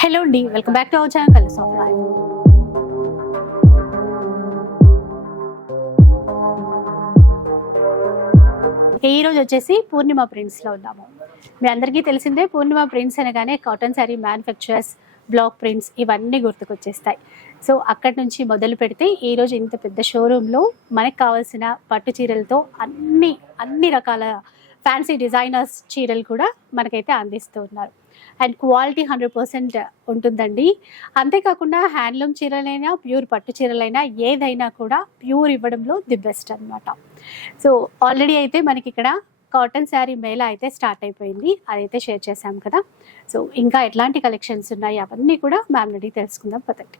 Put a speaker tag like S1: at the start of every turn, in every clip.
S1: Hello అండి welcome back to our channel colours of life ఈ రోజు వచ్చేసి పూర్ణిమ ప్రింట్స్లో ఉన్నాము. మీ అందరికీ తెలిసిందే పూర్ణిమ ప్రింట్స్ అనగానే cotton sari manufacturers block prints ఇవన్నీ గుర్తుకొచ్చేస్తాయి. సో అక్కడి నుంచి మొదలు పెడితే ఈ రోజు ఇంత పెద్ద షోరూంలో మనకు కావాల్సిన పట్టు చీరలతో అన్ని అన్ని రకాల ఫ్యాన్సీ డిజైనర్స్ చీరలు కూడా మనకైతే అందిస్తూ ఉన్నారు. అండ్ క్వాలిటీ హండ్రెడ్ పర్సెంట్ ఉంటుందండి. అంతేకాకుండా హ్యాండ్లూమ్ చీరలైనా ప్యూర్ పట్టు చీరలైనా ఏదైనా కూడా ప్యూర్ ఇవ్వడంలో ది బెస్ట్ అన్నమాట. సో ఆల్రెడీ అయితే మనకి ఇక్కడ కాటన్ శారీ మేళ అయితే స్టార్ట్ అయిపోయింది. అదైతే షేర్ చేశాం కదా. సో ఇంకా ఎట్లాంటి కలెక్షన్స్ ఉన్నాయి అవన్నీ కూడా మ్యామ్ అడిగి తెలుసుకుందాం పదండి.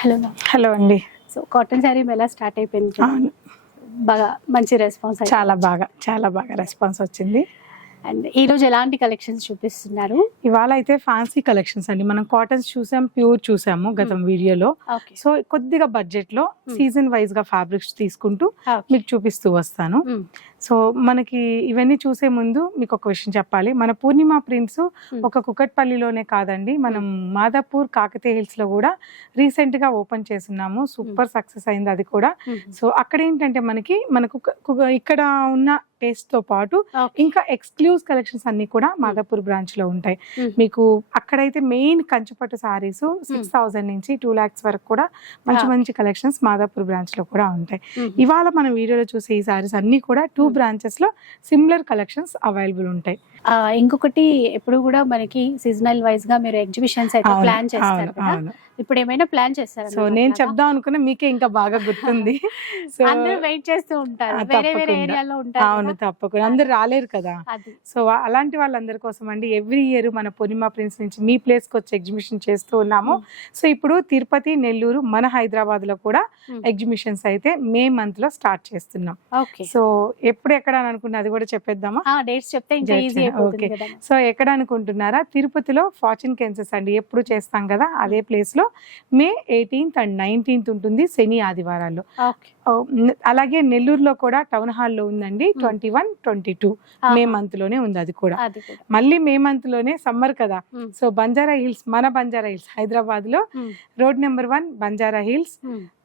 S1: హలో
S2: హలో అండి.
S1: So cotton sari mela start అయిపోయింది. బాగా మంచి రెస్పాన్స్
S2: చాలా బాగా చాలా బాగా రెస్పాన్స్ వచ్చింది.
S1: అండ్ ఈ రోజు ఎలాంటి కలెక్షన్స్ చూపిస్తున్నారు?
S2: ఇవాళ అయితే ఫ్యాన్సీ కలెక్షన్స్ అండి. మనం కాటన్స్ చూసాం ప్యూర్ చూసాము గతం వీడియోలో.
S1: ఓకే
S2: సో కొద్దిగా బడ్జెట్లో సీజన్ వైజ్గా ఫ్యాబ్రిక్స్ తీసుకుంటూ మీకు చూపిస్తూ వస్తాను. సో మనకి ఇవన్నీ చూసే ముందు మీకు ఒక విషయం చెప్పాలి. మన పూర్ణిమ ప్రింట్స్ ఒక కుకట్పల్లిలోనే కాదండి. మనం మాదాపూర్ కాకతీయ హిల్స్లో కూడా రీసెంట్గా ఓపెన్ చేస్తున్నాము. సూపర్ సక్సెస్ అయింది అది కూడా. సో అక్కడ ఏంటంటే మనకి మనకు ఇక్కడ ఉన్న టేస్ట్తో పాటు ఇంకా ఎక్స్క్లూజ్ కలెక్షన్స్ అన్ని కూడా మాదాపూర్ బ్రాంచ్లో ఉంటాయి మీకు అక్కడైతే మెయిన్ కంచుపట్టు సారీస్ సిక్స్ థౌసండ్ నుంచి టూ లాక్స్ వరకు కూడా మంచి. మంచి కలెక్షన్స్ మాదాపూర్ బ్రాంచ్లో కూడా ఉంటాయి. ఇవాళ మనం వీడియోలో చూసే ఈ సారీస్ అన్ని కూడా టూ బ్రాంచెస్లో సిమిలర్ కలెక్షన్స్ అవైలబుల్ ఉంటాయి.
S1: ఇంకొకటి ఎప్పుడు కూడా మనకి సీజనల్ వైజ్గా మీరు ఎగ్జిబిషన్స్ అయితే ప్లాన్ చేస్తారు. ఇప్పుడు ఏమైనా ప్లాన్ చేస్తారా
S2: సో నేను చెప్దాం అనుకున్నా మీకే ఇంకా బాగా గుర్తుంది. సో
S1: అందరూ వెయిట్ చేస్తూ ఉంటారు. వేరే వేరే. ఏరియాలో ఉంటారు
S2: అవును. తప్పకుండా. అందరు రాలేరు కదా. సో అలాంటి వాళ్ళందరి కోసం అండి ఎవ్రీ ఇయర్ మన పూర్ణిమ ప్రిన్స్ నుంచి మీ ప్లేస్కి వచ్చి ఎగ్జిబిషన్ చేస్తూ ఉన్నాము. సో ఇప్పుడు తిరుపతి నెల్లూరు మన హైదరాబాద్లో కూడా. ఎగ్జిబిషన్స్ అయితే మే మంత్లో స్టార్ట్ చేస్తున్నాం. సో ఎప్పుడు ఎక్కడ అని అనుకున్నా అది కూడా చెప్పేద్దామా?
S1: ఆ డేట్స్ చెప్తే ఇంకా ఈజీ. కదా.
S2: సో ఎక్కడ అనుకుంటున్నారా? తిరుపతిలో ఫార్చ్యూన్ కెన్సెస్ అండి. ఎప్పుడు చేస్తాం కదా అదే ప్లేస్లో మే ఎయిటీన్త్ అండ్ నైన్టీన్త్ ఉంటుంది శని ఆదివారాల్లో.
S1: ఓకే.
S2: అలాగే నెల్లూరులో కూడా టౌన్ హాల్లో ఉందండి. Twenty one twenty two. May మంత్లోనే ఉంది అది కూడా. మళ్ళీ మే మంత్లోనే సమ్మర్ కదా. సో బంజారా హిల్స్ మన బంజారా హిల్స్
S1: హైదరాబాద్లో.
S2: Road number one Banjara hills.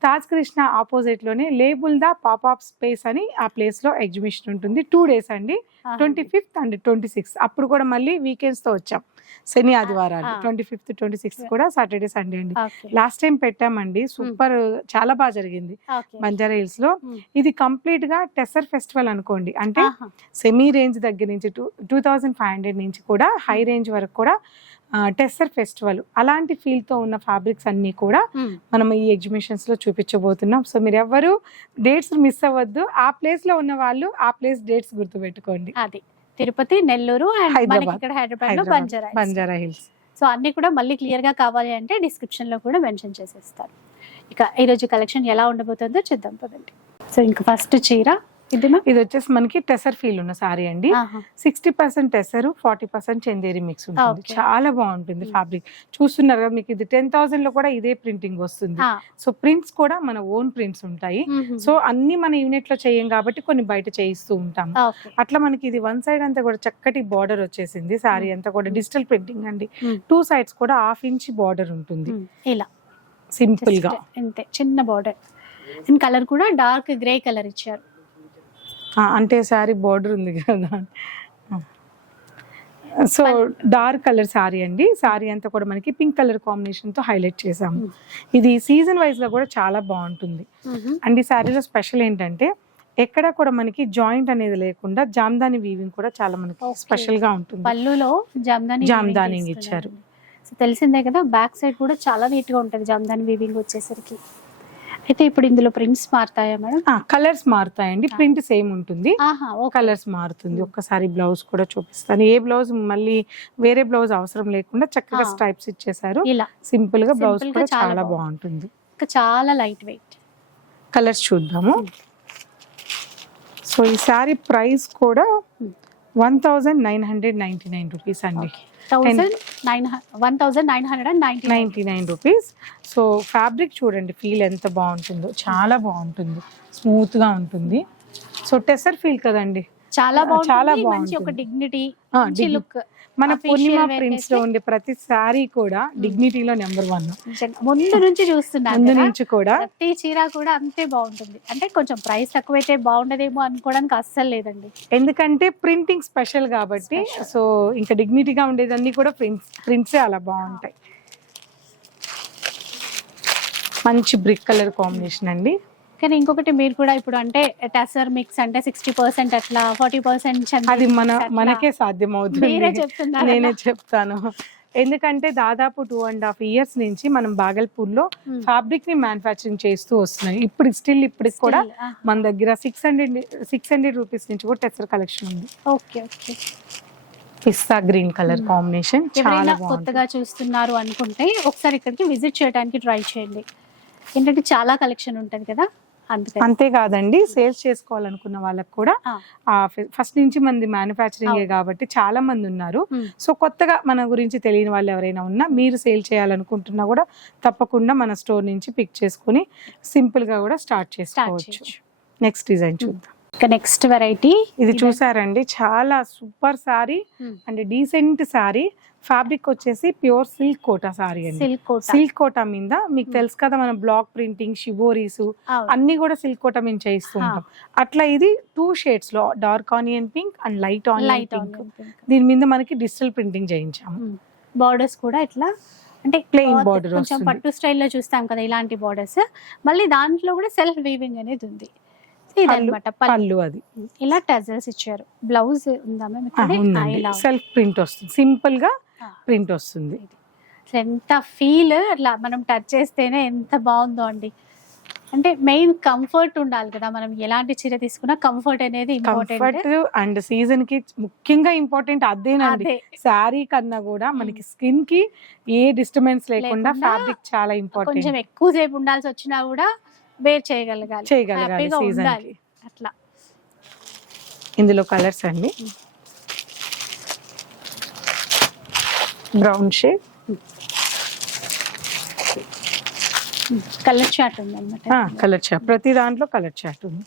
S2: Taj Krishna ఆపోజిట్లోనే label the pop space అని ఆ ప్లేస్లో ఎగ్జిబిషన్ ఉంటుంది. టూ డేస్ అండి. Twenty fifth and twenty six అప్పుడు కూడా మళ్ళీ వీకెండ్స్తో వచ్చాం. శని ఆదివారాలు. ట్వంటీ ఫిఫ్త్ ట్వంటీ సిక్స్త్ కూడా సాటర్డే సండే అండి. లాస్ట్ టైం పెట్టామండి. సూపర్ చాలా బాగా జరిగింది. బంజారా హిల్స్లో.
S1: Hmm.
S2: ఇది కంప్లీట్గా టెసర్ ఫెస్టివల్ అనుకోండి. అంటే. సెమీ రేంజ్ దగ్గర నుంచి two two thousand five hundred నుంచి కూడా హై రేంజ్ వరకు కూడా టెస్సర్ ఫెస్టివల్ అలాంటి feel తో ఉన్న ఫ్యాబ్రిక్స్ అన్నీ కూడా. మనం ఈ ఎగ్జిబిషన్స్లో చూపించబోతున్నాం. సో మీరు ఎవరు డేట్స్ మిస్ అవ్వద్దు. ఆ ప్లేస్లో ఉన్న వాళ్ళు ఆ ప్లేస్ డేట్స్ గుర్తుపెట్టుకోండి.
S1: అది. తిరుపతి నెల్లూరు. ఇక్కడ హైదరాబాద్. లో
S2: హైదరాబాద్.
S1: బంజారా
S2: బంజారా హిల్స్.
S1: సో అన్ని కూడా మళ్ళీ క్లియర్గా కావాలి అంటే డిస్క్రిప్షన్లో కూడా మెన్షన్ చేసేస్తారు. ఇక ఈ రోజు కలెక్షన్ ఎలా ఉండబోతుందో చూద్దాం పదండి. సో ఇంకా ఫస్ట్ చీర. ఇది
S2: ఇది వచ్చేసి మనకి టెసర్ ఫీల్ ఉన్న సారీ అండి. Sixty percent tussar forty percent Chanderi mix ఉంటుంది. చాలా బాగుంటుంది
S1: Hmm.
S2: ఫ్యాబ్రిక్. చూస్తున్నారు కదా మీకు ఇది టెన్ థౌసండ్లో కూడా ఇదే ప్రింటింగ్ వస్తుంది. సో ప్రింట్స్ కూడా మన ఓన్ ప్రింట్స్ ఉంటాయి. సో అన్ని మన యూనిట్లో చేయం కాబట్టి కొన్ని బయట చేయిస్తూ
S1: ఓకే.
S2: అట్లా మనకి ఇది వన్ సైడ్ అంతా కూడా చక్కటి బార్డర్ వచ్చేసింది. సారీ. అంతా కూడా డిజిటల్ ప్రింటింగ్ అండి. టూ సైడ్స్ కూడా హాఫ్ ఇంచ్ బార్డర్ ఉంటుంది.
S1: ఇలా. సింపుల్గా అంతే చిన్న బార్డర్. అండ్ కలర్ కూడా డార్క్ గ్రే కలర్ ఇచ్చారు.
S2: అంటే సారీ బార్డర్ ఉంది కదా. సో డార్క్ కలర్ సారీ అండి. సారీ అంతా కూడా మనకి పింక్ కలర్ కాంబినేషన్తో హైలైట్ చేసాము. ఇది సీజన్ వైజ్గా కూడా చాలా బాగుంటుంది. అండ్ ఈ శారీలో స్పెషల్ ఏంటంటే ఎక్కడ కూడా మనకి జాయింట్ అనేది లేకుండా జామ్దాని వీవింగ్ కూడా చాలా మనకి. స్పెషల్గా ఉంటుంది.
S1: పళ్ళులో జామ్దాని
S2: జామ్దాని ఇచ్చారు.
S1: తెలిసిందే కదా బ్యాక్ సైడ్ కూడా చాలా నీట్గా ఉంటుంది జామ్దాని వీవింగ్ వచ్చేసరికి. అయితే ఇప్పుడు ఇందులో ప్రింట్స్ మారుతాయా మేడం?
S2: కలర్స్ మారుతాయండి. ప్రింట్ సేమ్ ఉంటుంది. కలర్స్ మారుతుంది. ఒక్కసారి బ్లౌజ్ కూడా చూపిస్తాను. ఏ బ్లౌజ్ మళ్ళీ వేరే బ్లౌజ్ అవసరం లేకుండా చక్కగా. స్ట్రైప్స్ ఇచ్చేసారు
S1: ఇలా.
S2: సింపుల్గా బ్లౌజ్ కూడా
S1: చాలా.
S2: బాగుంటుంది.
S1: ఇంకా చాలా లైట్ వెయిట్
S2: కలర్స్ చూద్దాము. సో ఈ సారీ ప్రైస్ కూడా. One thousand nine hundred ninety nine rupees అండి.
S1: Thousand nine one thousand nine hundred and ninety
S2: ninety nine rupees so fabric చూడండి ఫీల్ ఎంత బాగుంటుందో చాలా బాగుంటుంది. స్మూత్గా ఉంటుంది. సో టెసర్ ఫీల్ కదండి?
S1: చాలా
S2: చాలా
S1: బాగుంటుంది. మంచి
S2: బాగుంటుంది.
S1: ఒక డిగ్నిటీ లుక్
S2: మన పూర్ణిమ ప్రింట్స్
S1: అయితే-
S2: లో ఉండే ప్రతి సారీ కూడా డిగ్నిటీలో నెంబర్ వన్
S1: ముందు నుంచి చూస్తున్నాను
S2: ముందు నుంచి కూడా.
S1: ప్రతి చీర కూడా అంతే బాగుంటుంది. అంటే కొంచెం ప్రైస్ తక్కువైతే బాగుండదేమో అనుకోవడానికి అస్సలు లేదండి.
S2: ఎందుకంటే ప్రింటింగ్ స్పెషల్ కాబట్టి సో ఇంకా డిగ్నిటీగా ఉండేదన్నీ కూడా ప్రింట్స్ ప్రింట్సే అలా బాగుంటాయి. మంచి బ్రిక్ కలర్ కాంబినేషన్ అండి.
S1: కానీ ఇంకొకటి మీరు కూడా ఇప్పుడు అంటే టసర్ మిక్స్ అంటే సిక్స్టీ పర్సెంట్ అట్లా ఫార్టీ పర్సెంట్
S2: అది మన మనకే సాధ్యం అవుతుంది నేనే చెప్తాను. ఎందుకంటే దాదాపు టూ అండ్ హాఫ్ ఇయర్స్ నుంచి మనం బాగల్పూర్లో
S1: Hmm.
S2: ఫ్యాబ్రిక్ని మ్యానుఫ్యాక్చరింగ్ చేస్తూ వస్తున్నాం. ఇప్పుడు స్టిల్ ఇప్పటికి కూడా మన దగ్గర six hundred six hundred rupees నుంచి కూడా టెసర్ కలెక్షన్ ఉంది.
S1: Okay okay.
S2: పిస్తా గ్రీన్ కలర్. కాంబినేషన్ చాలా
S1: కొత్తగా చూస్తున్నారు అనుకుంటే ఒకసారి ఇక్కడికి విజిట్ చేయడానికి ట్రై చేయండి. ఏంటంటే చాలా కలెక్షన్ ఉంటుంది కదా?
S2: అంతేకాదండి సేల్స్ చేసుకోవాలనుకున్న వాళ్ళకి కూడా
S1: ఆ.
S2: ఫస్ట్ నుంచి మంది మ్యానుఫ్యాక్చరింగ్. కాబట్టి చాలా మంది ఉన్నారు. సో కొత్తగా మన గురించి తెలియని వాళ్ళు ఎవరైనా ఉన్నా మీరు సేల్ చేయాలనుకుంటున్నా కూడా తప్పకుండా మన స్టోర్ నుంచి పిక్ చేసుకుని సింపుల్గా కూడా స్టార్ట్ చేసుకోవచ్చు నెక్స్ట్ డిజైన్ చూద్దాం
S1: నెక్స్ట్ వెరైటీ
S2: ఇది చూసారండి చాలా super sari. And decent sari fabric వచ్చేసి ప్యూర్ సిల్క్ కోటా సారీ అండి.
S1: సిల్క్ కోట.
S2: సిల్క్ కోటా మీద మీకు తెలుసు కదా మనం బ్లాక్ ప్రింటింగ్ షిబోరీస్ అన్ని కూడా సిల్క్ కోటా మేము చేయిస్తుంటాం అట్లా ఇది two షేడ్స్లో dark onion pink and light onion
S1: light
S2: pink. దీని మీద మనకి డిజిటల్ ప్రింటింగ్ చేయించాము.
S1: బార్డర్స్ కూడా ఇట్లా అంటే cloth
S2: border
S1: కొంచెం. పట్టు స్టైల్లో చూస్తాం కదా ఇలాంటి బార్డర్స్. మళ్ళీ దాంట్లో కూడా సెల్ఫ్ వీవింగ్ అనేది ఉంది. ఇదన్నమాట పళ్ళు.
S2: పళ్ళు అది.
S1: ఇలా టజల్స్ ఇచ్చారు. బ్లౌజ్ ఉందా
S2: సెల్ఫ్ ప్రింట్ వస్తుంది.
S1: సింపుల్గా.
S2: ప్రింట్ వస్తుంది.
S1: ఎంత ఫీల్ అట్లా మనం టచ్ చేస్తేనే ఎంత బాగుందో అండి. అంటే మెయిన్ కంఫర్ట్ ఉండాలి కదా మనం ఎలాంటి చీర తీసుకున్నా కంఫర్ట్ అనేది ఇంపార్టెంట్.
S2: కంఫర్ట్ అండ్ సీజన్కి ముఖ్యంగా ఇంపార్టెంట్ అదేనండి.
S1: అదే.
S2: శారీ కన్నా కూడా మనకి స్కిన్కి ఏ డిస్టర్బెన్స్ లేకుండా ఫ్యాబ్రిక్ చాలా
S1: కొంచెం
S2: ఇంపార్టెంట్
S1: ఎక్కువ సేపు ఉండాల్సి వచ్చినా కూడా వేర్ చేయగలగాలి.
S2: చేయగలగాలి సీజన్
S1: అట్లా.
S2: ఇందులో కలర్స్ అండి. బ్రౌన్ షేడ్
S1: కలర్ చాట్ ఉంది అనమాట
S2: కలర్ చాట్ ప్రతి దాంట్లో కలర్ చాట్ ఉంది.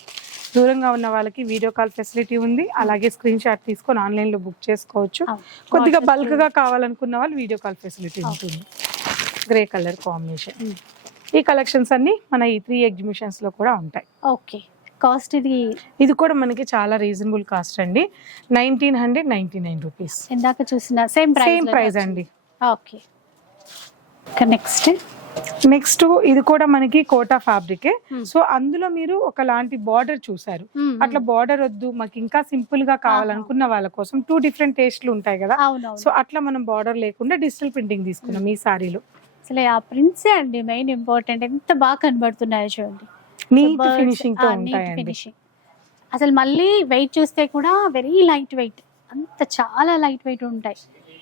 S2: దూరంగా ఉన్న వాళ్ళకి వీడియో కాల్ ఫెసిలిటీ ఉంది. అలాగే స్క్రీన్ షాట్ తీసుకొని ఆన్లైన్లో బుక్ చేసుకోవచ్చు. కొద్దిగా బల్క్గా కావాలనుకున్న వాళ్ళు వీడియో కాల్ ఫెసిలిటీ ఉంటుంది. Grey colour combination. ఈ కలెక్షన్స్ అన్ని మన ఈ త్రీ ఎగ్జిబిషన్స్లో కూడా ఉంటాయి.
S1: ఓకే కాస్ట్ ఇది?
S2: ఇది కూడా మనకి చాలా రీజనబుల్ కాస్ట్ అండి. Nineteen hundred ninety nine rupees.
S1: ఇందాక చూసిన సేమ్ ప్రైస్
S2: సేమ్ ప్రైస్ అండి.
S1: ఓకే. నెక్స్ట్?
S2: నెక్స్ట్ ఇది కూడా మనకి కోటా ఫ్యాబ్రికే.
S1: Hmm.
S2: సో అందులో మీరు ఒకలాంటి బార్డర్ చూసారు. అట్లా బార్డర్ వద్దు మాకు ఇంకా సింపుల్గా కావాలనుకున్న వాళ్ళ కోసం టూ డిఫరెంట్ టేస్ట్లు ఉంటాయి కదా. సో అట్లా మనం బార్డర్ లేకుండా డిజిటల్ ప్రింటింగ్ తీసుకున్నాం ఈ సారీలో.
S1: అసలు ఆ ప్రింట్సే అండి మెయిన్ ఇంపార్టెంట్. ఎంత బాగా కనబడుతున్నాయో చూడండి.
S2: నీట్ ఫినిషింగ్తో
S1: finishing. అసలు మళ్ళీ వెయిట్ చూస్తే కూడా వెరీ లైట్ వెయిట్ అంత చాలా లైట్ వెయిట్ ఉంటాయి.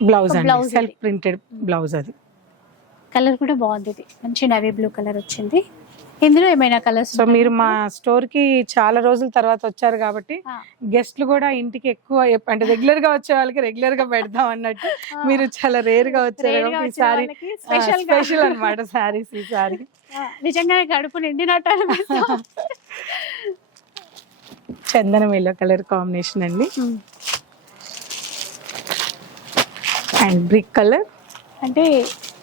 S2: బ్లౌజ్ సెల్ఫ్ ప్రింటెడ్ బ్లౌజ్ అది.
S1: కలర్ కూడా బాగుంది ఇది. మంచి నవీ బ్లూ కలర్ వచ్చింది. ఇందులో ఏమైనా కలర్స్
S2: సో మీరు మా స్టోర్కి చాలా రోజుల తర్వాత వచ్చారు కాబట్టి గెస్ట్లు కూడా ఇంటికి ఎక్కువ అంటే రెగ్యులర్గా వచ్చే వాళ్ళకి రెగ్యులర్గా పెడదాం అన్నట్టు మీరు చాలా రేర్గా వచ్చారు కాబట్టి ఈ సారీ
S1: స్పెషల్
S2: అన్నమాట సారీస్ ఈ సారీ
S1: నిజంగానే కడుపు నిండినట్టు.
S2: చందనం ఎల్లో కలర్ కాంబినేషన్ అండి. అండ్ బ్రిక్ కలర్
S1: అంటే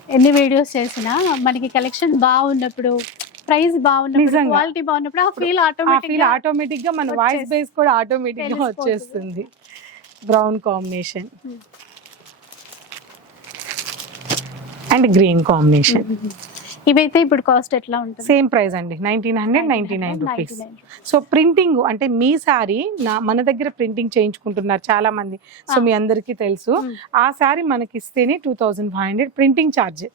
S1: ఎన్ని వీడియోస్ చేసినా మనకి కలెక్షన్ బాగున్నప్పుడు ప్రైస్ బాగున్నప్పుడు
S2: నిజంగా.
S1: క్వాలిటీ బాగున్నప్పుడు ఆ ఫీల్ ఆటోమేటిక్
S2: ఫీల్ ఆటోమేటిక్గా మన వాయిస్. బేస్ కూడా
S1: ఆటోమేటిక్గా.
S2: వచ్చేస్తుంది brown combination and green combination
S1: ఇవైతే ఇప్పుడు కాస్ట్ ఎట్లా ఉంటుంది?
S2: సేమ్ ప్రైస్ అండి. Nineteen hundred ninety nine rupees so printing అంటే మీ సారీ నా మన దగ్గర ప్రింటింగ్ చేయించుకుంటున్నారు చాలా మంది సో మీ అందరికీ తెలుసు. ఆ సారీ మనకి ఇస్తేనే two thousand five hundred printing charge.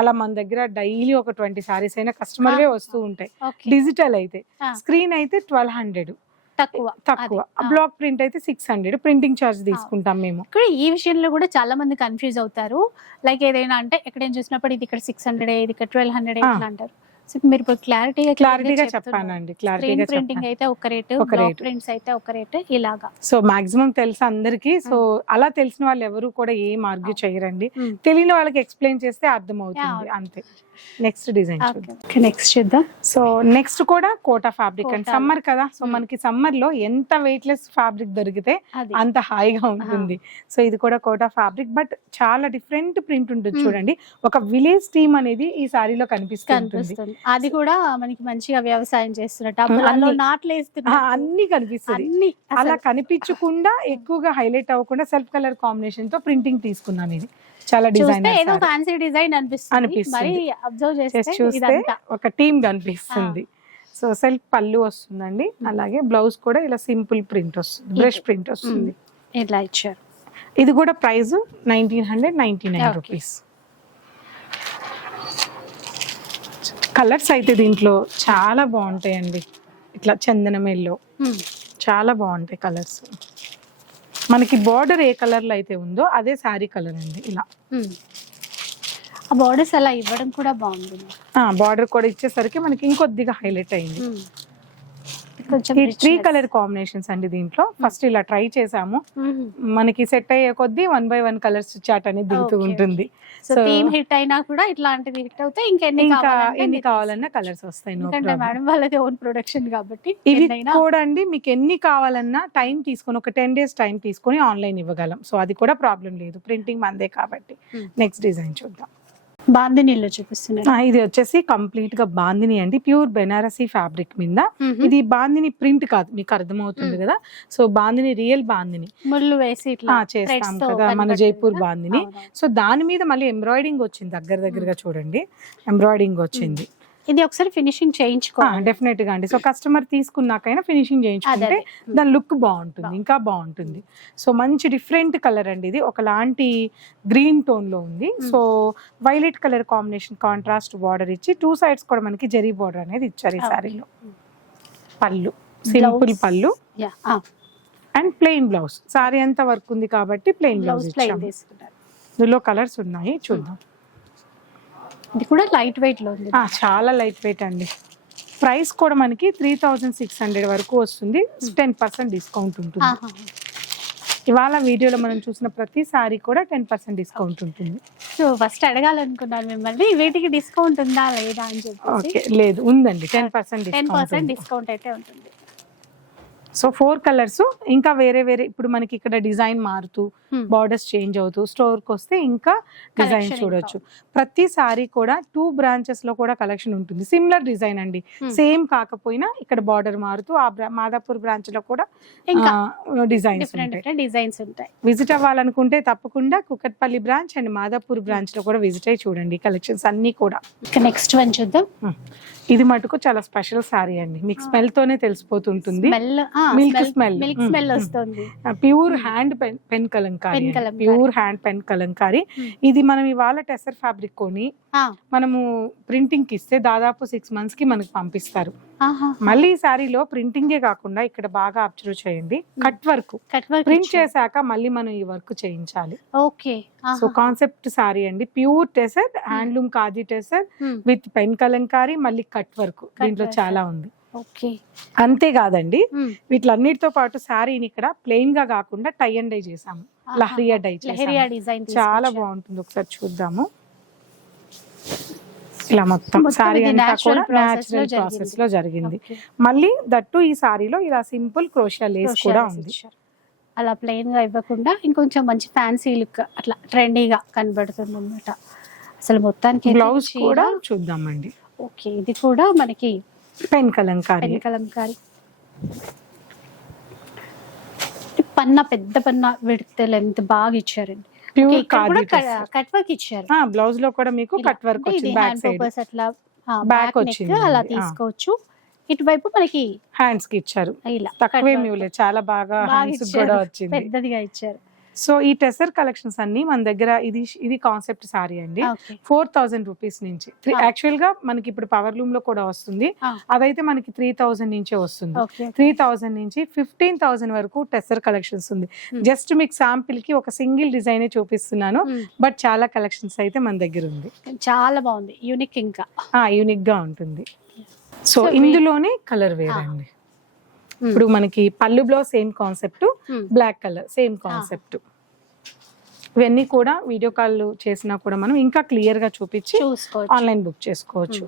S2: అలా మన దగ్గర డైలీ ఒక ట్వంటీ సారీస్ అయినా కస్టమర్ వే వస్తూ ఉంటాయి. డిజిటల్ అయితే. స్క్రీన్ అయితే ట్వెల్వ్ హండ్రెడ్.
S1: తక్కువ.
S2: తక్కువ. బ్లాక్ ప్రింట్ అయితే సిక్స్ హండ్రెడ్ ప్రింటింగ్ ఛార్జ్ తీసుకుంటాం మేము.
S1: ఇక్కడ ఈ విషయంలో కూడా చాలా మంది కన్ఫ్యూజ్ అవుతారు. లైక్ ఏదైనా అంటే ఎక్కడైనా చూసినప్పుడు ఇది ఇక్కడ సిక్స్ హండ్రెడ్ ఇది ఇక్కడ ట్వెల్వ్ హండ్రెడ్ అంటారు. సో మీరు ఇప్పుడు క్లారిటీగా
S2: క్లారిటీగా చెప్పానండి. క్లారిటీగా
S1: ప్రింటింగ్ అయితే ఒక రేటు
S2: ఒక రేటు.
S1: ప్రింట్స్ అయితే ఒక రేటు ఇలాగా.
S2: సో మాక్సిమం తెలుసు అందరికి. సో అలా తెలిసిన వాళ్ళు ఎవరు కూడా ఏం ఆర్గ్యూ చేయరండి.
S1: Hmm.
S2: తెలియని వాళ్ళకి ఎక్స్ప్లెయిన్ చేస్తే అర్థం అవుతుంది. అంతే. నెక్స్ట్ డిజైన్
S1: నెక్స్ట్ చూద్దాం.
S2: సో నెక్స్ట్ కూడా కోటా ఫ్యాబ్రిక్ అండి. సమ్మర్ కదా. So
S1: Hmm.
S2: మనకి సమ్మర్లో ఎంత వెయిట్ లెస్ ఫ్యాబ్రిక్ దొరికితే అంత హాయిగా ఉంటుంది. సో ఇది కూడా కోటా ఫ్యాబ్రిక్ బట్ చాలా డిఫరెంట్ ప్రింట్ ఉంటుంది
S1: Hmm.
S2: చూడండి. ఒక విలేజ్ థీమ్ అనేది ఈ సారీలో కనిపిస్తుంది.
S1: అది కూడా మనకి మంచిగా వ్యవసాయం చేస్తున్నట్టు. పొలాల్లో
S2: అన్ని.
S1: నాట్లు
S2: కనిపిస్తుంది.
S1: అన్ని
S2: అలా కనిపించకుండా ఎక్కువగా హైలైట్ అవ్వకుండా సెల్ఫ్ కలర్ కాంబినేషన్తో ప్రింటింగ్ తీసుకున్నాం ఇది. చాలా డిజైన్
S1: ఏదో ఫ్యాన్సీ డిజైన్ అనిపిస్తుంది. మరి అబ్జర్వ్ చేస్తే
S2: చూస్తే ఒక టీమ్ కనిపిస్తుంది. సో సెల్ఫ్ పళ్ళు వస్తుందండి. అలాగే బ్లౌజ్ కూడా ఇలా సింపుల్ ప్రింట్ వస్తుంది. బ్రష్ ప్రింట్ వస్తుంది.
S1: ఇట్లా ఇచ్చారు.
S2: ఇది కూడా price nineteen hundred ninety nine. Rupees. Colours అయితే దీంట్లో చాలా బాగుంటాయండి. ఇట్లా చందనం ఎల్లో
S1: Hmm.
S2: చాలా బాగుంటాయి కలర్స్. మనకి బార్డర్ ఏ కలర్లో అయితే ఉందో అదే శారీ కలర్ అండి ఇలా.
S1: ఆ బార్డర్స్ అలా ఇవ్వడం కూడా బాగుంది
S2: బార్డర్ కూడా ఇచ్చేసరికి మనకి ఇంకొద్దిగా హైలైట్ అయింది. ఈ త్రీ. కలర్ కాంబినేషన్స్ అండి దీంట్లో. ఫస్ట్ ఇలా ట్రై చేసాము.
S1: Hmm.
S2: మనకి సెట్ అయ్యే కొద్దీ one by one colours chat అనేది దిగుతూ ఉంటుంది.
S1: సో థీమ్ హిట్ అయినా కూడా ఇట్లాంటిది హిట్ అవుతే ఇంకెన్ని
S2: ఇంకా ఎన్ని కావాలన్నా కలర్స్ వస్తాయి
S1: ఎందుకంటే. మేడం వాళ్ళది ఓన్ ప్రొడక్షన్ కాబట్టి
S2: కూడా అండి మీకు ఎన్ని కావాలన్నా టైం తీసుకొని ఒక టెన్ డేస్ టైం తీసుకొని ఆన్లైన్ ఇవ్వగలం. సో అది కూడా ప్రాబ్లం లేదు. ప్రింటింగ్ మందే కాబట్టి.
S1: Hmm.
S2: నెక్స్ట్ డిజైన్ చూద్దాం.
S1: బాందినీళ్ళు చూపిస్తున్నారు.
S2: ఇది వచ్చేసి కంప్లీట్గా బాందిని అండి. ప్యూర్ బెనారసీ ఫ్యాబ్రిక్ మీద. ఇది బాందిని ప్రింట్ కాదు మీకు అర్థమవుతుంది. కదా. So bandhani real bandhani.
S1: ముళ్ళు వేసి ఇట్లా
S2: చేస్తాం కదా మన జైపూర్? బాందిని. సో దాని మీద మళ్ళీ ఎంబ్రాయిడింగ్ వచ్చింది దగ్గర దగ్గరగా చూడండి. ఎంబ్రాయిడింగ్ వచ్చింది.
S1: ఇది ఒకసారి ఫినిషింగ్ చేయించుకోవాలి.
S2: డెఫినెట్గా అండి. సో కస్టమర్ తీసుకున్నాకైనా ఫినిషింగ్ చేయించుకుంటే. దాని లుక్ బాగుంటుంది ఇంకా బాగుంటుంది. సో మంచి డిఫరెంట్ కలర్ అండి ఇది. ఒకలాంటి గ్రీన్ టోన్లో ఉంది. So violet colour combination contrast border ఇచ్చి టూ సైడ్స్ కూడా మనకి జరీ బార్డర్ అనేది ఇచ్చారు ఈ. సారీలో పళ్ళు సింపుల్. పళ్ళు. అండ్ ప్లెయిన్ బ్లౌజ్ సారీ అంతా వర్క్ ఉంది కాబట్టి ప్లెయిన్ బ్లౌజ్ ఇందులో కలర్స్ ఉన్నాయి చూద్దాం.
S1: ఇది కూడా లైట్ వెయిట్లో ఉంది.
S2: చాలా లైట్ వెయిట్ అండి. ప్రైస్ కూడా మనకి త్రీ థౌజండ్ సిక్స్ హండ్రెడ్ వరకు వస్తుంది. టెన్ పర్సెంట్ డిస్కౌంట్ ఉంటుంది. ఇవాళ వీడియోలో మనం చూసిన ప్రతి సారీ కూడా టెన్ పర్సెంట్ డిస్కౌంట్ ఉంటుంది.
S1: సో ఫస్ట్ అడగాలనుకున్నాను మిమ్మల్ని వీటికి డిస్కౌంట్ ఉందా లేదా అని
S2: ఓకే
S1: చెప్పేసి
S2: లేదు ఉందండి. Ten percent
S1: ten percent
S2: discount
S1: అయితే ఉంటుంది.
S2: సో ఫోర్ కలర్స్ ఇంకా వేరే వేరే ఇప్పుడు మనకి ఇక్కడ డిజైన్ మారుతూ
S1: Hmm.
S2: బార్డర్స్ చేంజ్ అవుతూ స్టోర్కి వస్తే ఇంకా డిజైన్ చూడొచ్చు. ప్రతి సారీ కూడా టూ బ్రాంచెస్లో కూడా కలెక్షన్ ఉంటుంది. సిమిలర్ డిజైన్ అండి.
S1: Hmm.
S2: సేమ్ కాకపోయినా ఇక్కడ బార్డర్ మారుతూ ఆ మాదాపూర్ బ్రాంచ్లో కూడా
S1: ఇంకా
S2: డిజైన్స్
S1: డిజైన్స్ ఉంటాయి.
S2: విజిట్ అవ్వాలనుకుంటే తప్పకుండా కుకట్పల్లి బ్రాంచ్ అండ్ మాదాపూర్ బ్రాంచ్లో కూడా విజిట్ అయ్యి చూడండి కలెక్షన్స్ అన్ని కూడా.
S1: ఇక నెక్స్ట్ వన్ చూద్దాం.
S2: ఇది మటుకు చాలా స్పెషల్ సారీ అండి మీకు స్మెల్ తోనే తెలిసిపోతుంటుంది
S1: smell
S2: Milk smell.
S1: Milk smell
S2: mm.
S1: వస్తుంది
S2: pure hand pen pen Kalamkari. Pure hand pen Kalamkari
S1: Hmm.
S2: ఇది మనం ఇవాళ టెసర్ ఫ్యాబ్రిక్ కొని మనము ప్రింటింగ్కి ఇస్తే దాదాపు సిక్స్ మంత్స్కి మనకి పంపిస్తారు. మళ్ళీ ఈ సారీలో ప్రింటింగే కాకుండా ఇక్కడ బాగా అబ్జర్వ్ చేయండి. Cut work.
S1: Cut work
S2: print. చేశాక మళ్ళీ మనం ఈ వర్క్ చేయించాలి.
S1: ఓకే.
S2: సో కాన్సెప్ట్ సారీ అండి. ప్యూర్ టెసర్ హ్యాండ్లూమ్ కాజీ టెసర్. విత్ పెన్ కలంకారీ మళ్ళీ కట్ వర్క్. దీంట్లో. చాలా ఉంది.
S1: ఓకే.
S2: అంతేకాదండి. వీటిలన్నిటితో పాటు శారీని ఇక్కడ ప్లెయిన్గా కాకుండా టై అండ్ డై చేసాము. లహరియా డై
S1: లహరియా డిజైన్
S2: చాలా బాగుంటుంది. ఒకసారి చూద్దాము. ఇలా మొత్తం సారీ అంతా కూడా న్యాచురల్. ప్రాసెస్లో జరిగింది. మళ్ళీ దట్టు ఈ సారీలో ఇలా సింపుల్ క్రోషియా లేస్ కూడా ఉంది.
S1: అలా ప్లెయిన్గా ఇవ్వకుండా ఇంకొంచెం మంచి ఫ్యాన్సీ లుక్ అట్లా ట్రెండీగా కనబడుతుంది అనమాట అసలు మొత్తానికి
S2: బ్లౌజ్ కూడా చూద్దామండి.
S1: ఓకే ఇది కూడా మనకి
S2: పెన్ కలంకారీ.
S1: పెన్ కలంకారీ. పన్న పెద్ద పన్న విడత లెంత్ బాగా ఇచ్చారండి.
S2: ప్యూర్ కాజీ
S1: కట్ వర్క్ ఇచ్చారు.
S2: బ్లౌజ్లో కూడా మీకు. కట్ వర్క్ వచ్చింది బ్యాక్ సైడ్
S1: అట్లా బ్యాక్
S2: వచ్చింది.
S1: అలా. తీసుకోవచ్చు. ఇటువైపు మనకి
S2: హ్యాండ్స్కి ఇచ్చారు.
S1: ఇలా
S2: తక్కువే చాలా బాగా హ్యాండ్స్. కూడా వచ్చింది.
S1: పెద్దదిగా ఇచ్చారు.
S2: సో ఈ టెసర్ కలెక్షన్స్ అన్ని మన దగ్గర ఇది ఇది కాన్సెప్ట్ సారీ అండి. ఫోర్ థౌసండ్ రూపీస్ నుంచి. యాక్చువల్గా మనకి ఇప్పుడు పవర్ లూమ్లో కూడా వస్తుంది. అదైతే మనకి త్రీ థౌసండ్ నుంచే వస్తుంది. త్రీ థౌసండ్ నుంచి ఫిఫ్టీన్ థౌసండ్ వరకు టెస్సర్ కలెక్షన్స్ ఉంది.
S1: Hmm.
S2: జస్ట్ మీకు శాంపిల్కి ఒక సింగిల్ డిజైన్ చూపిస్తున్నాను. బట్ చాలా కలెక్షన్స్ అయితే మన దగ్గర ఉంది.
S1: చాలా బాగుంది. యూనిక్ ఇంకా.
S2: యూనిక్గా ఉంటుంది. సో ఇందులోనే కలర్ వేరే. అండి ఇప్పుడు మనకి పళ్ళు blouse same concept
S1: Hmm.
S2: Black colour same concept ఇవన్నీ కూడా వీడియో కాల్ చేసినా కూడా మనం ఇంకా క్లియర్గా చూపించి
S1: చూసుకోవచ్చు
S2: ఆన్లైన్ బుక్ చేసుకోవచ్చు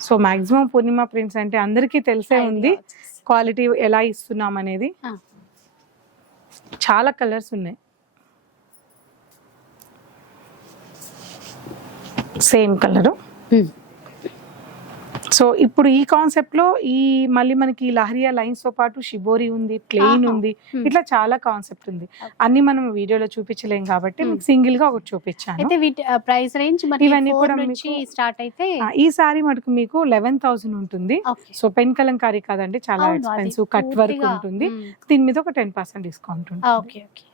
S2: సో మాక్సిమం పూర్ణిమ ప్రింట్స్ అంటే అందరికీ తెలిసే ఉంది. క్వాలిటీ ఎలా ఇస్తున్నాం అనేది
S1: Ah.
S2: చాలా కలర్స్ ఉన్నాయి సేమ్ కలరు
S1: Hmm.
S2: సో ఇప్పుడు ఈ కాన్సెప్ట్లో ఈ మళ్ళీ మనకి లహరియా లైన్స్తో పాటు షిబోరి ఉంది ప్లెయిన్. ఉంది
S1: Hmm.
S2: ఇట్లా చాలా కాన్సెప్ట్ ఉంది. అన్ని మనం వీడియోలో చూపించలేం కాబట్టి
S1: Hmm.
S2: మీకు సింగిల్గా ఒకటి చూపించాను
S1: అయితే వీటి ప్రైస్ రేంజ్
S2: ఇవన్నీ కూడా
S1: స్టార్ట్ అయితే
S2: ఈ సారీ మటుకు మీకు లెవెన్ థౌసండ్ ఉంటుంది సో పెన్ కలంకారీ కాదండి చాలా ఎక్స్పెన్సివ్ కట్ వర్క్ ఉంటుంది
S1: మ్మ్.
S2: దీని మీద ఒక టెన్ పర్సెంట్ డిస్కౌంట్ ఉంటుంది
S1: ఓకే ఓకే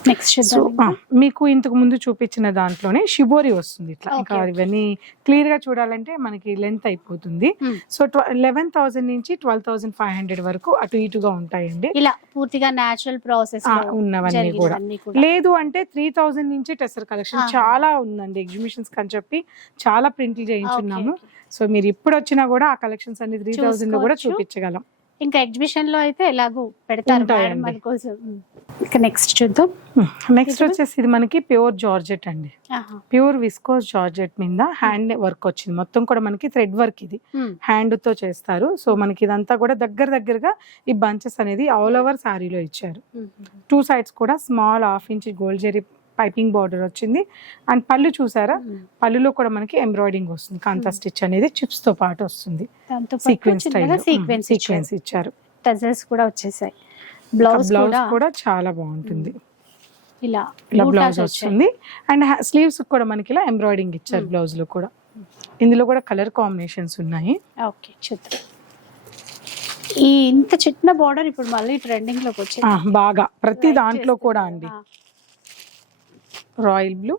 S1: నెక్స్ట్
S2: సో ఆ, మీకు ఇంతకు ముందు చూపించిన దాంట్లోనే షిబోరి వస్తుంది ఇట్లా ఇంకా. ఇవన్నీ క్లియర్గా చూడాలంటే మనకి లెంత్ అయిపోతుంది
S1: Hmm.
S2: సో లెవెన్ థౌసండ్ నుంచి ట్వెల్వ్ థౌసండ్ ఫైవ్ హండ్రెడ్ వరకు అటు ఇటుగా ఉంటాయండి
S1: ఇలా పూర్తిగా నేచురల్ ప్రాసెస్
S2: ఉన్నవన్నీ కూడా.
S1: కూడా
S2: లేదు అంటే త్రీ థౌసండ్ నుంచి టెసర్ కలెక్షన్
S1: Ah.
S2: చాలా ఉందండి ఎగ్జిబిషన్స్ అని చెప్పి చాలా ప్రింట్లు చేయించున్నాము. సో మీరు ఇప్పుడు వచ్చినా కూడా ఆ కలెక్షన్స్ అన్ని త్రీ థౌసండ్లో కూడా. చూపించగలం
S1: ఇంకా ఎగ్జిబిషన్లో అయితే ఎలాగో పెడతారు
S2: ఉంటాయండి.
S1: మేడం మన కోసం మ్మ్. ఇక నెక్స్ట్ చూద్దాం
S2: నెక్స్ట్? వచ్చేసి ఇది మనకి ప్యూర్ జార్జెట్ అండి
S1: ఆహా.
S2: ప్యూర్ విస్కోస్ జార్జెట్ మీద హ్యాండ్ వర్క్ వచ్చింది మొత్తం కూడా మనకి థ్రెడ్ వర్క్ ఇది. హ్యాండ్తో చేస్తారు సో మనకి ఇదంతా కూడా దగ్గర దగ్గరగా ఈ బంచెస్ అనేది ఆల్ ఓవర్ శారీలో ఇచ్చారు. టూ సైడ్స్ కూడా small half inch gold zari piping border వచ్చింది. అండ్ పళ్ళు చూసారా. పళ్ళులో కూడా మనకి ఎంబ్రాయిడింగ్ వస్తుంది. కాంతా. స్టిచ్ అనేది చిప్స్తో పాటు వస్తుంది. సీక్వెన్స్
S1: చిన్నగా సీక్వెన్స్
S2: సీక్వెన్స్ ఇచ్చారు.
S1: టజల్స్ కూడా వచ్చేసాయి. బ్లౌజ్
S2: బ్లౌజ్
S1: కూడా
S2: చాలా బాగుంటుంది.
S1: ఇలా
S2: బ్లౌజ్. వస్తుంది. అండ్ స్లీవ్స్ కూడా మనకి ఇలా ఎంబ్రాయిడింగ్ ఇచ్చారు. బ్లౌజ్లో కూడా. ఇందులో కూడా కలర్ కాంబినేషన్స్ ఉన్నాయి.
S1: ఓకే చూద్దాం. ఈ ఇంత చిన్న బార్డర్ ఇప్పుడు మళ్ళీ ట్రెండింగ్లోకి వచ్చింది.
S2: బాగా. ప్రతి దాంట్లో కూడా అండి. Royal blue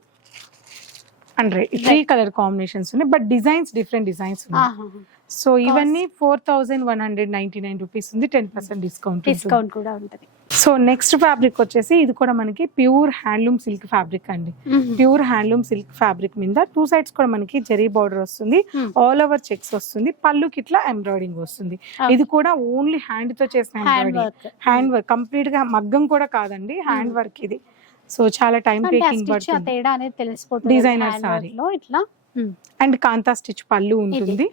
S2: and three colour combinations ఉన్నాయి బట్ డిజైన్స్ డిఫరెంట్ డిజైన్స్ ఉన్నాయి. సో ఇవన్నీ four thousand one hundred ninety nine rupees ఉంది టెన్ పర్సెంట్ డిస్కౌంట్
S1: డిస్కౌంట్ కూడా ఉంటది.
S2: సో నెక్స్ట్ ఫ్యాబ్రిక్ వచ్చేసి ఇది కూడా మనకి ప్యూర్ హ్యాండ్లూమ్ సిల్క్ ఫ్యాబ్రిక్ అండి. ప్యూర్ హ్యాండ్లూమ్ సిల్క్ ఫ్యాబ్రిక్ మీద టూ సైడ్స్ కూడా మనకి జెరీ బార్డర్ వస్తుంది. ఆల్ ఓవర్ చెక్స్ వస్తుంది పళ్ళుకి ఇట్లా ఎంబ్రాయిడింగ్ వస్తుంది. ఇది కూడా ఓన్లీ హ్యాండ్తో చేసిన
S1: హ్యాండ్ వర్క్
S2: హ్యాండ్ వర్క్ కంప్లీట్గా మగ్గం కూడా కాదండి హ్యాండ్. వర్క్ ఇది. సో చాలా టైం టేకింగ్ పడుతుంది.
S1: తేడా అనేది తెలిసిపోతుంది work లో ఇట్లా.
S2: అండ్ కాంతా స్టిచ్ పళ్ళు ఉంటుంది.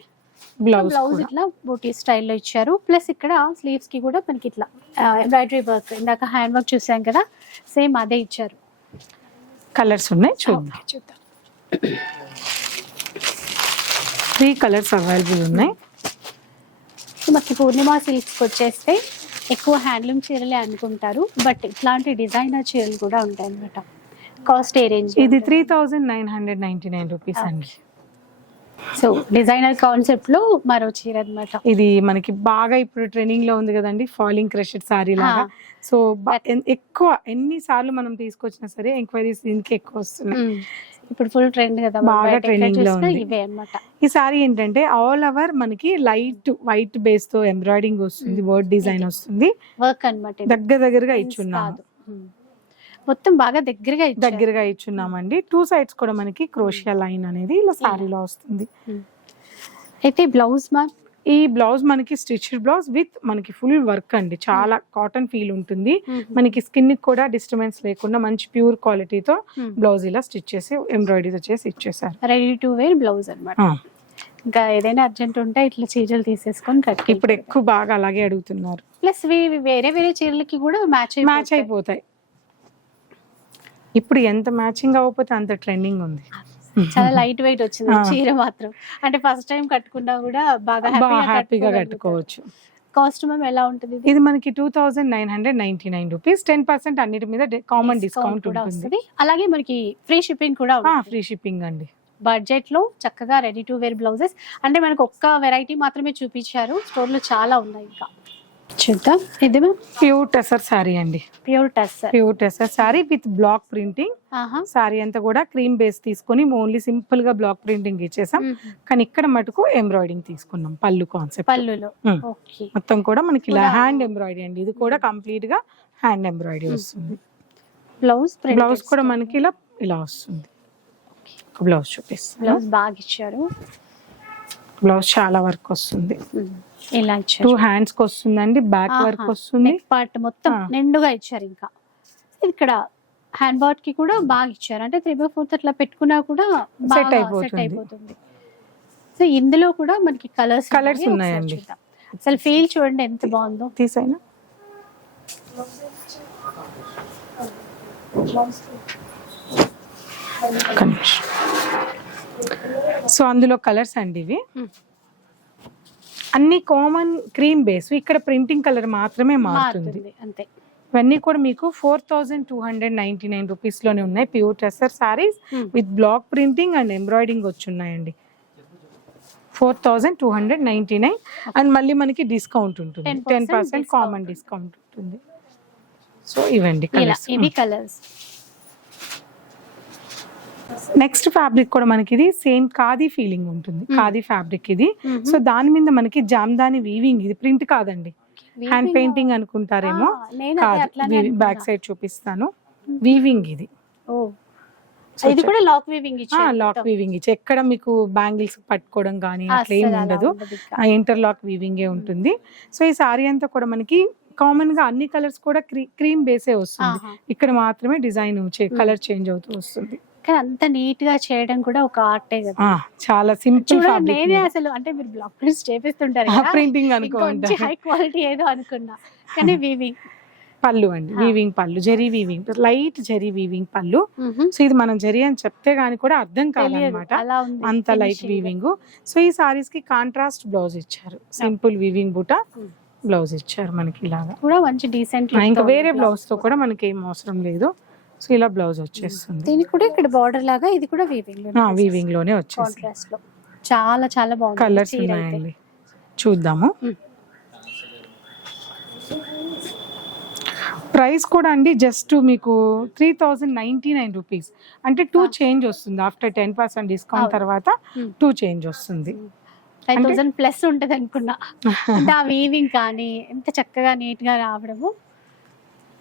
S2: బ్లౌజ్
S1: బ్లౌజ్ ఇట్లా బూటీ స్టైల్లో ఇచ్చారు. ప్లస్ ఇక్కడ స్లీవ్స్కి కూడా మనకి ఇట్లా ఎంబ్రాయిడరీ వర్క్ ఇందాక హ్యాండ్ వర్క్ చూసాం కదా సేమ్ అదే ఇచ్చారు.
S2: కలర్స్ ఉన్నాయి? చూద్దాం. త్రీ కలర్స్ అవైలబుల్ ఉన్నాయి.
S1: మనకి పూర్ణిమ సిల్క్స్ వచ్చేస్తే ఎక్కువ హ్యాండ్లూమ్ చీరలే అనుకుంటారు బట్ ఇట్లాంటి డిజైనర్ చీరలు కూడా ఉంటాయి అనమాట కాస్ట్ ఏ రేంజ్
S2: ఇది three thousand nine hundred ninety nine rupees అండి.
S1: సో డిజైనర్ కాన్సెప్ట్లో మరో చీర అనమాట
S2: ఇది మనకి బాగా ఇప్పుడు ట్రెండింగ్లో ఉంది కదండి ఫాలింగ్ క్రషెడ్ సారీ లాగా. సో ఎక్కువ ఎన్ని సార్లు మనం తీసుకొచ్చినా సరే ఎంక్వైరీస్ దీనికి ఎక్కువ వస్తున్నాయి.
S1: ఇప్పుడు ఫుల్ ట్రెండ్ కదా
S2: బాగా trending లో.
S1: ఇవే అన్నమాట.
S2: ఈ సారీ ఏంటంటే ఆల్ ఓవర్ మనకి లైట్ వైట్ బేస్తో ఎంబ్రాయిడింగ్ వస్తుంది. వర్డ్ డిజైన్ వస్తుంది.
S1: వర్క్ అనమాట
S2: దగ్గర దగ్గరగా ఇచ్చున్నాము.
S1: మొత్తం బాగా దగ్గరగా.
S2: దగ్గరగా ఇచ్చున్నామండి. టూ సైడ్స్ కూడా మనకి క్రోషియా లైన్ అనేది ఇలా సారీలో వస్తుంది.
S1: అయితే బ్లౌజ్ మా
S2: ఈ బ్లౌజ్ మనకి స్టిచ్డ్ బ్లౌజ్ విత్ మనకి ఫుల్ వర్క్ అండి. చాలా కాటన్ ఫీల్ ఉంటుంది. మనకి స్కిన్ కూడా డిస్టర్బెన్స్ లేకుండా మంచి ప్యూర్ క్వాలిటీతో బ్లౌజ్ ఇలా స్టిచ్ చేసి ఎంబ్రాయిడరీ చేసి ఇచ్చేసారు
S1: రెడీ టు వేర్ బ్లౌజ్ అన్నమాట.
S2: ఆ,
S1: ఇంకా ఏదైనా అర్జెంట్ ఉంటే ఇట్లా చీరలు తీసేసుకొని కట్
S2: ఇప్పుడు ఎక్కువ బాగా అలాగే అడుగుతున్నారు.
S1: ప్లస్ వేరే వేరే చీరలకి కూడా మ్యాచ్
S2: మ్యాచ్ అయిపోతాయి. ఇప్పుడు ఎంత మ్యాచింగ్ అవ్వకపోతే అంత ట్రెండింగ్ ఉంది.
S1: చాలా లైట్ వెయిట్ వచ్చింది. చీర మాత్రం. అంటే ఫస్ట్ టైం కట్టుకున్నా కూడా బాగా
S2: హ్యాపీగా కట్టుకోవచ్చు.
S1: కాస్ట్ మ్యామ్ ఎలా ఉంటుంది ఇది?
S2: మనకి two thousand nine hundred ninety nine rupees. Ten percent అన్నిటి మీద కామన్ డిస్కౌంట్
S1: కూడా
S2: ఉంటుంది.
S1: వస్తుంది. అలాగే మనకి ఫ్రీ షిప్పింగ్ కూడా
S2: ఫ్రీ షిప్పింగ్ అండి.
S1: బడ్జెట్లో చక్కగా రెడీ టు వేర్ బ్లౌజెస్ అంటే మనకు ఒక్క వెరైటీ మాత్రమే చూపించారు. స్టోర్లో చాలా ఉన్నాయి ఇంకా. చూద్దాం. ఇది
S2: ప్యూర్ టెసర్ శారీ అండి.
S1: Pure tussar
S2: pure tussar sari with block printing sari అంతా కూడా క్రీమ్ బేస్ తీసుకొని ఓన్లీ సింపుల్గా బ్లాక్ ప్రింటింగ్ ఇచ్చేసాం. కానీ ఇక్కడ మటుకు ఎంబ్రాయిడింగ్ తీసుకున్నాం పళ్ళు కాన్సెప్ట్
S1: పళ్ళులో. ఓకే.
S2: మొత్తం కూడా మనకి ఇలా హ్యాండ్ ఎంబ్రాయిడరీ అండి. ఇది కూడా కంప్లీట్గా హ్యాండ్ ఎంబ్రాయిడరీ వస్తుంది.
S1: బ్లౌజ్
S2: బ్లౌజ్ కూడా మనకి ఇలా ఇలా వస్తుంది. బ్లౌజ్ చూపిస్తాను.
S1: బ్లౌజ్ బాగా ఇచ్చారు.
S2: బ్లౌజ్ చాలా వర్క్ వస్తుంది.
S1: ఇలా
S2: టూ హ్యాండ్స్కి వస్తుందండి బ్యాక్ వర్క్. వస్తుంది
S1: పార్ట్ మొత్తం. నిండుగా ఇచ్చారు ఇంకా ఇక్కడ హ్యాండ్ బాట్కి కూడా బాగా ఇచ్చారు అంటే త్రీ బై ఫోర్త్ అట్లా పెట్టుకున్నా కూడా సెట్
S2: అయిపోతుంది.
S1: సో ఇందులో కూడా మనకి కలర్స్
S2: Colours ఉన్నాయండి.
S1: అసలు ఫీల్ చూడండి ఎంత బాగుందో
S2: తీసైనా నిమిషం. సో అందులో కలర్స్ అండి ఇవి. అన్ని కామన్ క్రీమ్ బేస్. ఇక్కడ ప్రింటింగ్ కలర్ మాత్రమే మారుతుంది.
S1: అంతే.
S2: ఇవన్నీ కూడా మీకు four thousand two hundred ninety nine రూపీస్లోనే ఉన్నాయి. Pure tussar sarees. With block printing and embroidering వచ్చి ఉన్నాయండి four thousand two hundred ninety nine and మళ్ళీ మనకి డిస్కౌంట్ ఉంటుంది.
S1: 10%
S2: టెన్ పర్సెంట్. Common discount. ఉంటుంది. సో ఇవండి
S1: ఇవి కలర్స్.
S2: నెక్స్ట్ ఫ్యాబ్రిక్ కూడా మనకి ఇది సేమ్ ఖాదీ ఫీలింగ్ ఉంటుంది.
S1: Hmm.
S2: ఖాదీ ఫ్యాబ్రిక్ ఇది. సో దాని మీద మనకి జామ్దాని వీవింగ్ ఇది. ప్రింట్ కాదండి. హ్యాండ్ పెయింటింగ్ అనుకుంటారేమో. కాదు. బ్యాక్. సైడ్ చూపిస్తాను. వీవింగ్ ఇది.
S1: ఇది కూడా లాక్ వీవింగ్
S2: లాక్. వీవింగ్ ఇచ్చి ఎక్కడ మీకు బ్యాంగిల్స్ పట్టుకోవడం కానీ అట్లా ఏమి ఉండదు. ఇంటర్లాక్ వీవింగే ఉంటుంది. సో ఈ సారీ అంతా కూడా మనకి కామన్గా అన్ని కలర్స్ కూడా క్రీమ్ బేసే వస్తుంది. ఇక్కడ మాత్రమే డిజైన్ కలర్ చేంజ్ అవుతూ వస్తుంది.
S1: కానీ అంత నీట్గా చేయడం కూడా ఒక ఆర్టే కదా.
S2: చాలా సింపుల్
S1: నేనే అసలు అంటే మీరు బ్లాక్ ప్రింట్స్ చేపిస్తుంటారు
S2: ప్రింటింగ్ అనుకోండి
S1: హై క్వాలిటీ ఏదో అనుకున్నా. కానీ వీవింగ్
S2: పళ్ళు అండి. వీవింగ్ పళ్ళు zari weaving light zari weaving పళ్ళు. సో ఇది మనం జరీ అని చెప్తే గానీ కూడా అర్థం కాదనమాట. అంత లైట్. వీవింగ్ సో ఈ సారీస్కి కాంట్రాస్ట్ బ్లౌజ్ ఇచ్చారు. Simple weaving బుట. బ్లౌజ్ ఇచ్చారు మనకి ఇలాగా.
S1: కూడా మంచి డీసెంట్
S2: ఇంకా వేరే బ్లౌజ్తో కూడా మనకి ఏం అవసరం లేదు. సో ఇలా బ్లౌజ్ వచ్చేస్తుంది.
S1: దీనికి కూడా ఇక్కడ బార్డర్ లాగా ఇది కూడా వీవింగ్
S2: వీవింగ్లోనే వచ్చేస్తుంది.
S1: కాంట్రాస్ట్లో. చాలా చాలా బాగుంది.
S2: కలర్స్
S1: చీర అయితే.
S2: ఉన్నాయండి. చూద్దాము. ప్రైస్ కూడా అండి జస్ట్ మీకు three thousand ninety nine rupees అంటే టూ
S1: Ah.
S2: చేంజ్ వస్తుంది. After ten percent discount. తర్వాత
S1: Hmm.
S2: టూ చేంజ్ వస్తుంది.
S1: ఫైవ్
S2: అంటే-
S1: థౌసండ్ ప్లస్ ఉంటది అనుకున్నా. అంటే ఆ వీవింగ్ కానీ ఎంత చక్కగా నీట్గా రావడము.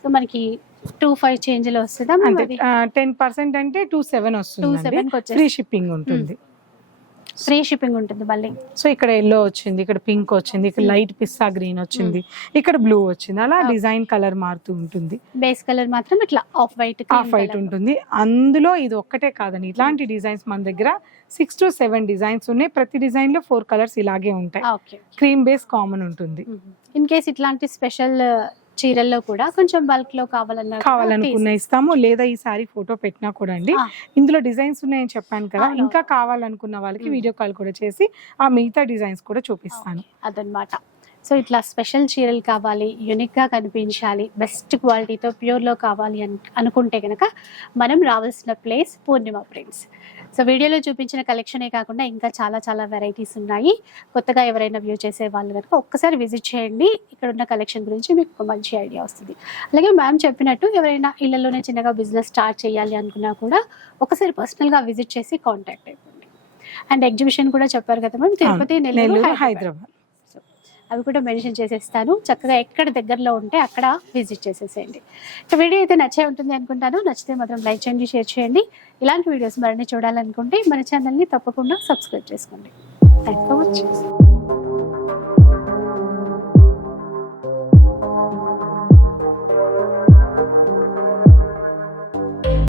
S1: సో మనకి టూ ఫైవ్ చేంజ్లో వస్తుందా
S2: అంటే టెన్ పర్సెంట్ అంటే టూ సెవెన్ వస్తుంది ఫ్రీ షిప్పింగ్ ఉంటుంది.
S1: ఫ్రీ షిప్పింగ్ ఉంటుంది మళ్ళీ.
S2: సో ఇక్కడ ఎల్లో వచ్చింది ఇక్కడ పింక్ వచ్చింది ఇక్కడ. లైట్ పిస్తా గ్రీన్ వచ్చింది ఇక్కడ బ్లూ వచ్చింది. అలా. డిజైన్ కలర్ మారుతూ ఉంటుంది.
S1: బేస్ కలర్ మాత్రం ఇట్లా ఆఫ్ వైట్
S2: ఆఫ్ వైట్ ఉంటుంది. అందులో ఇది ఒక్కటే కాదండి. ఇలాంటి డిజైన్స్ మన దగ్గర సిక్స్ టు సెవెన్ డిజైన్స్ ఉన్నాయి. ప్రతి డిజైన్లో ఫోర్ కలర్స్ ఇలాగే ఉంటాయి.
S1: ఓకే.
S2: క్రీమ్ బేస్ కామన్ ఉంటుంది.
S1: ఇన్ కేస్ ఇట్లాంటి స్పెషల్ చీరల్లో కూడా కొంచెం బల్క్లో కావాలన్నా
S2: కావాలనుకున్న ఇస్తాము లేదా ఈ సారీ ఫోటో పెట్టినా కూడా అండి. ఇందులో డిజైన్స్ ఉన్నాయని చెప్పాను కదా. ఇంకా కావాలనుకున్న వాళ్ళకి. వీడియో కాల్ కూడా చేసి ఆ మిగతా డిజైన్స్ కూడా చూపిస్తాను
S1: అదనమాట సో ఇట్లా స్పెషల్ చీరలు కావాలి యూనిక్గా కనిపించాలి బెస్ట్ క్వాలిటీతో ప్యూర్లో కావాలి అను అనుకుంటే కనుక మనం రావాల్సిన ప్లేస్ పూర్ణిమ ప్రింట్స్ సో వీడియోలో చూపించిన కలెక్షనే కాకుండా ఇంకా చాలా చాలా వెరైటీస్ ఉన్నాయి. కొత్తగా ఎవరైనా వ్యూ చేసే వాళ్ళు కనుక ఒక్కసారి విజిట్ చేయండి. ఇక్కడ ఉన్న కలెక్షన్ గురించి మీకు ఒక మంచి ఐడియా వస్తుంది. అలాగే మ్యామ్ చెప్పినట్టు ఎవరైనా ఇళ్ళలోనే చిన్నగా బిజినెస్ స్టార్ట్ చేయాలి అనుకున్నా కూడా ఒకసారి పర్సనల్గా విజిట్ చేసి కాంటాక్ట్ అయిపోండి. అండ్ ఎగ్జిబిషన్ కూడా చెప్పారు కదా మ్యామ్ తిరుపతి నెల్లూరు
S2: హైదరాబాద్.
S1: అవి కూడా మెన్షన్ చేసేస్తాను. చక్కగా ఎక్కడ దగ్గరలో ఉంటే అక్కడ విజిట్ చేసేసేయండి. ఇక వీడియో అయితే నచ్చే ఉంటుంది అనుకుంటాను. నచ్చితే మాత్రం లైక్ చేయండి షేర్ చేయండి. ఇలాంటి వీడియోస్ మరిన్ని చూడాలనుకుంటే మన ఛానల్ని తప్పకుండా సబ్స్క్రైబ్ చేసుకోండి. Thank for watching.